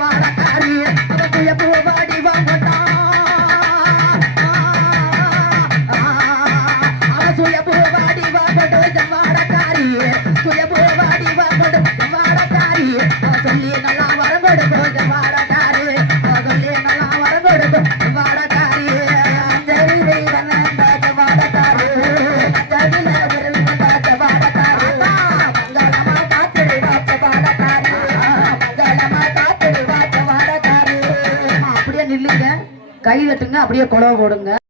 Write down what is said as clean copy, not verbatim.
வாடக்காரி அவ பூவாடி வாங்கட்டா அவ சுய பூவாடி வாங்கட்டு வாடக்காரி சுய பூவாடி வாங்கட்டு வாடக்காரி சொல்லி நல்லா வரங்கொடுக்கும் வாடக்காரி சொல்லி நல்லா வரங்கொடுக்கும் வாடக்காரி வாடக்காரி கை தட்டுங்க அப்படியே குழவை போடுங்க.